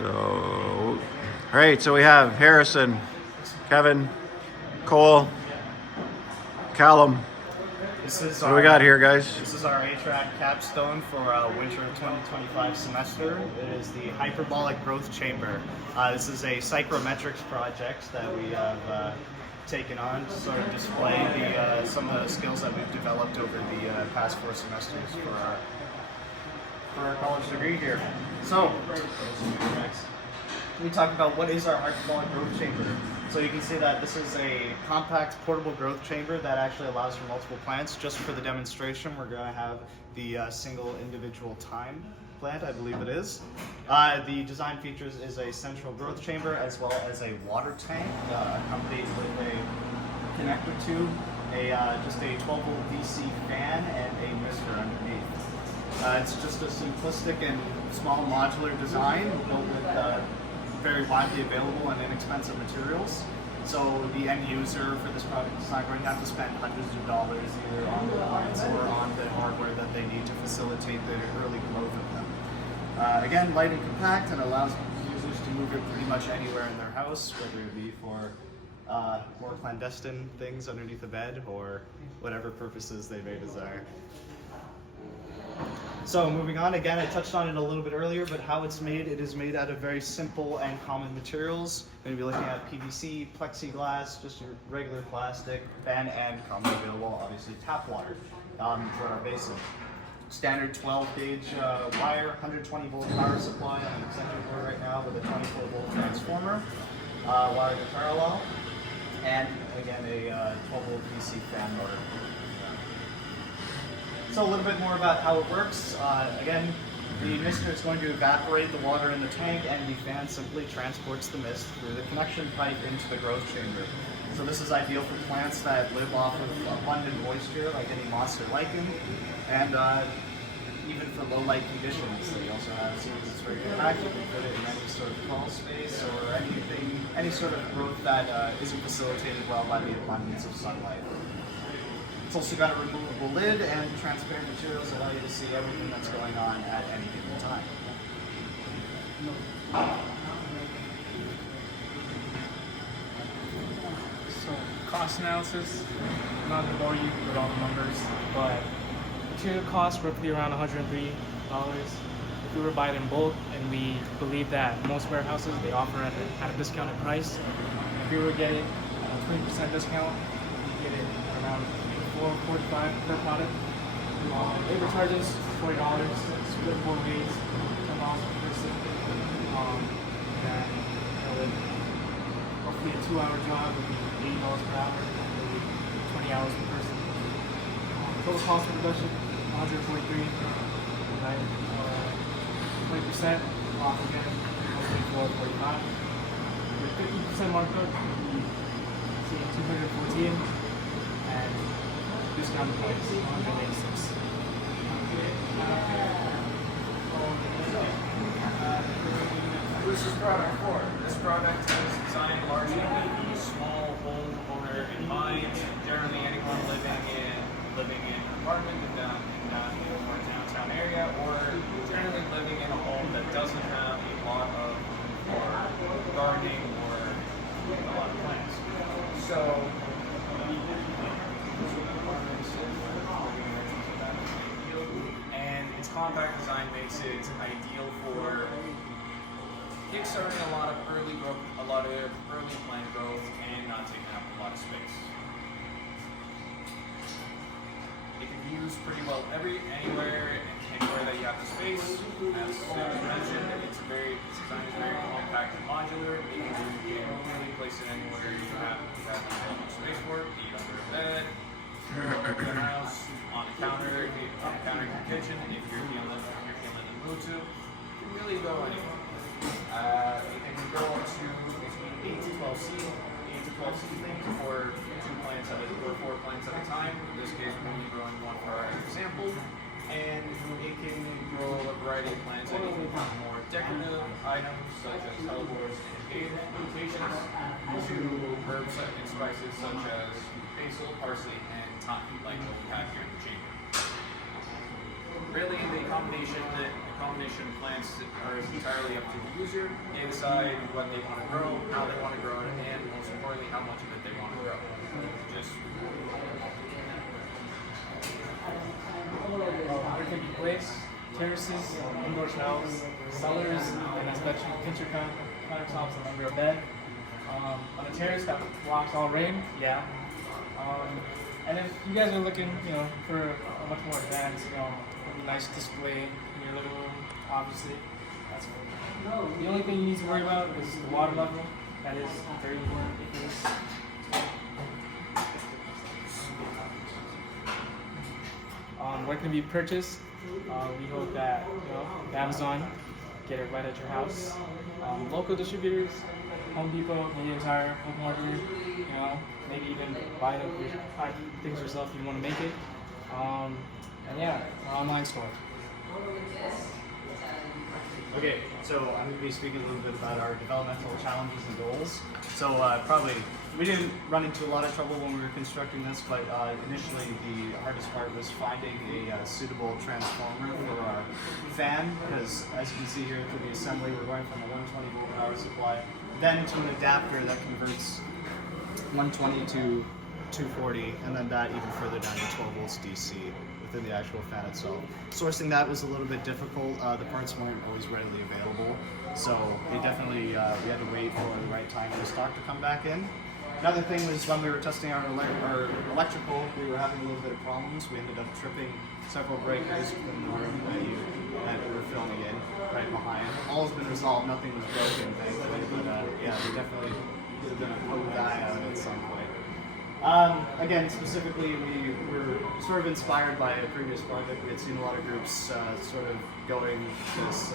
So, all right, so we have Harrison, Kevin, Cole, Callum. What do we got here, guys? This is our HRAC capstone for winter 2025 semester. It is the hyperbolic growth chamber. This is a psychrometrics project that we have taken on to sort of display some of the skills that we've developed over the past 4 semesters for our college degree here. So, we talk about what is our hyperbolic growth chamber. So you can see that this is a compact portable growth chamber that actually allows for multiple plants. Just for the demonstration, we're going to have the single individual thyme plant, I believe it is. The design features is a central growth chamber as well as a water tank accompanied with a connector tube, just a 12-volt DC fan, and a mister underneath. It's just a simplistic and small modular design built with very widely available and inexpensive materials. So the end user for this product is not going to have to spend hundreds of dollars either on the plants or on the hardware that they need to facilitate the early growth of them. Again, light and compact, and allows users to move it pretty much anywhere in their house, whether it be for more clandestine things underneath a bed or whatever purposes they may desire. So moving on, again, I touched on it a little bit earlier, but how it's made, it is made out of very simple and common materials. We're going to be looking at PVC, plexiglass, just your regular plastic, fan, and commonly available, obviously, tap water for our basin. Standard 12-gauge wire, 120 volt power supply on the extension cord right now with a 24 volt transformer, wired in parallel, and again a 12 volt DC fan motor. So a little bit more about how it works. Again, the mister is going to evaporate the water in the tank, and the fan simply transports the mist through the connection pipe into the growth chamber. So this is ideal for plants that live off of abundant moisture, like any moss or lichen, and even for low light conditions. They also have, since it's very compact, you can put it in any sort of crawl space or any sort of growth that isn't facilitated well by the abundance of sunlight. It's also got a removable lid, and transparent materials allow you to see everything that's going on at any given time. So, cost analysis, I'm not going to bore you with all the numbers, but material costs roughly around $103. If we were buying in bulk, and we believe that most warehouses, they offer at a discounted price. If we were getting a 20% discount, we get it around $4.45 per product. Labor charges $40, split 4 ways, $10 per person. And roughly a 2-hour job would be $80 per hour, maybe 20 hours per person. Total cost for production $143, right? 20% off again, $4.45. With 50% markup, we see $214. And discount price $186. Who's this product for? This product is designed largely with the small homeowner in mind. Generally, anyone living in an apartment in a more downtown area, or generally living in a home that doesn't have a lot of gardening or a lot of plants. So. And its compact design makes it ideal for kickstarting a lot of early plant growth and not taking up a lot of space. It can be used pretty well anywhere that you have the space. As mentioned, its design is very compact and modular. You can really place it anywhere you have space for it, be it under a bed, in the house, on the counter in your kitchen, if you're feeling the mood to. You can really go anywhere. It can go up to between 8 to 12 seedlings for 4 plants at a time. In this case, we're only growing 1 for our sample. And it can grow a variety of plants, anything from more decorative items such as hellebores and mutations to herbs and spices such as basil, parsley, and thyme, like what we have here in the chamber. Really, the combination combination of plants are entirely up to the user. They decide what they want to grow, how they want to grow it, and most importantly, how much of it they want to grow. Just Where can be placed? Terraces, indoor shelves, cellars, and especially kitchen countertops and under a bed. On a terrace that blocks all rain, yeah. And if you guys are looking, for a much more advanced, a nice display in your living room, obviously, that's cool. The only thing you need to worry about is the water level. That is very important because where can it be purchased? We hope that Amazon, get it right at your house. Local distributors, Home Depot, Canadian Tire, Open Market, maybe even buy things yourself if you want to make it. And yeah, our online store. Okay, so I'm going to be speaking a little bit about our developmental challenges and goals. So probably we didn't run into a lot of trouble when we were constructing this, but initially the hardest part was finding a suitable transformer for our fan, because as you can see here through the assembly, we're going from a 120 volt power supply, then to an adapter that converts 120 to 240, and then that even further down to 12 volts DC within the actual fan itself. Sourcing that was a little bit difficult. The parts weren't always readily available, so it definitely we had to wait for the right time for stock to come back in. Another thing was when we were testing our electrical, we were having a little bit of problems. We ended up tripping several breakers within the room that we were filming in right behind. All has been resolved. Nothing was broken, thankfully, but yeah, we definitely would have done a poke eye on it at some point. Again, specifically, we were sort of inspired by a previous project. We had seen a lot of groups sort of going this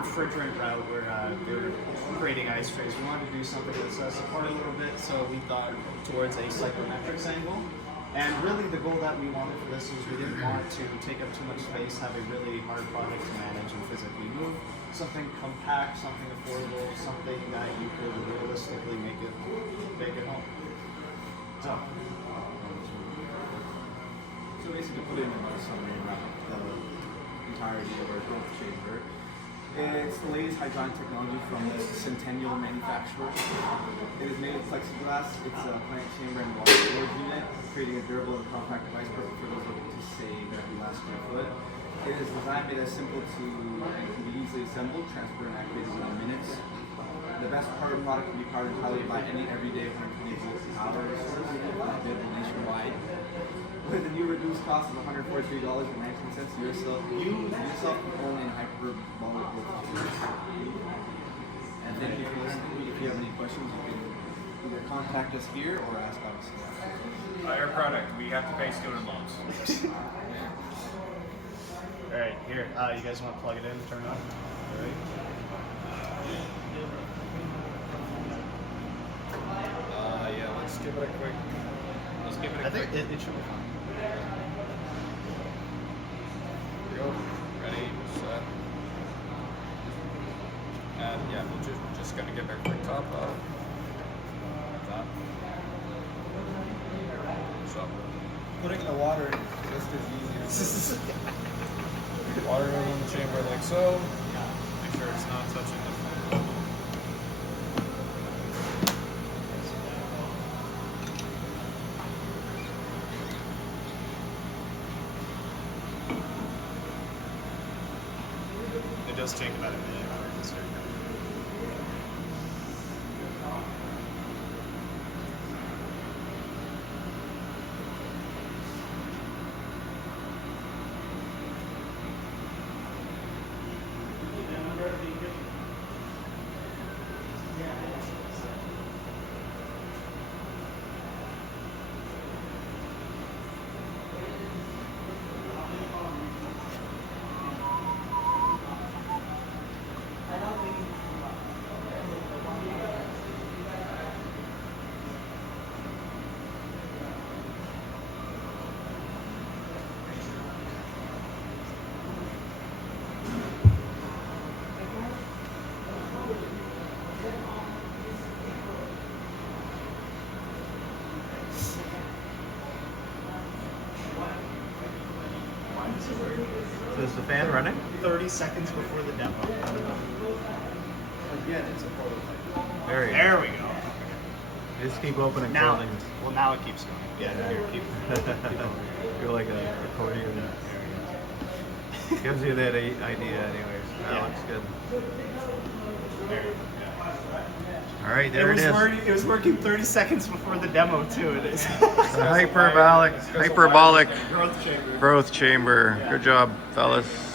refrigerant route where they were creating ice trays. We wanted to do something that's support a little bit, so we thought towards a psychometrics angle. And really the goal that we wanted for this was we didn't want to take up too much space, have a really hard product to manage and physically move. Something compact, something affordable, something that you could realistically make it home. So basically put it in a summary about the entirety of our growth chamber. It's the latest hydronic technology from the Centennial manufacturer. It is made of plexiglass. It's a plant chamber and water storage unit, creating a durable and compact device perfect for those looking to save every last square foot. It is designed made as simple to and can be easily assembled, transferred, and activated within minutes. The best power product can be powered entirely by any everyday 120 volt power source available nationwide. With the new reduced cost of $143.19, you yourself can own in hyperbolic voltage. And thank you for listening. If you have any questions, you can either contact us here or ask us. our product, we have to pay student loans. All right, here. You guys want to plug it in and turn it on? All right. Yeah, let's give it a quick. Let's give it a I quick. think it should be fine. Go. Ready, set. And yeah, we're just gonna give it a quick top off. That. So. Putting the water in just as easy. Water goes in the chamber like so. Make sure it's not touching the floor. It does take about a minute. fan running? 30 seconds before the demo. Again, it's a prototype. There we go. Just keep opening Now, closing. well, now it keeps going. Yeah, here, keep Feel like a accordion. Gives you that idea, anyways. That looks good. All right, there it is. It was working 30 seconds before the demo too. It is. The hyperbolic growth chamber. growth chamber. Good job, fellas.